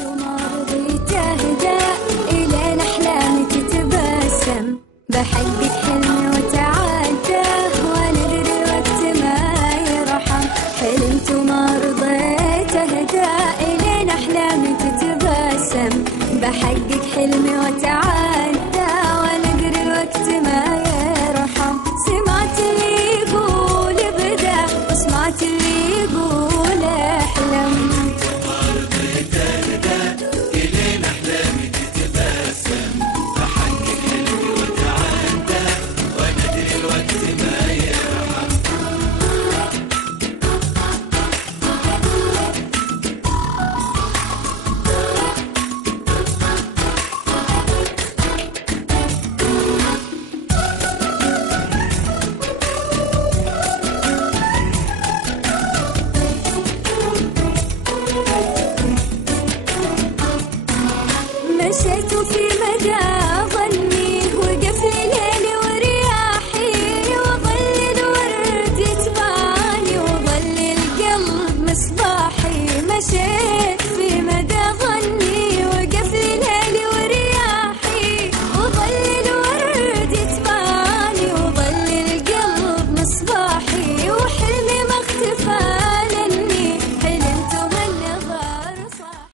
حلمت وما رضيت اهدى الين احلامي تتبسم، بحقق حلمي وتعداه وانا ادري الوقت ما يرحم. حلمت وما رضيت اهدى الين احلامي تتبسم، بحقق حلمي وتعداه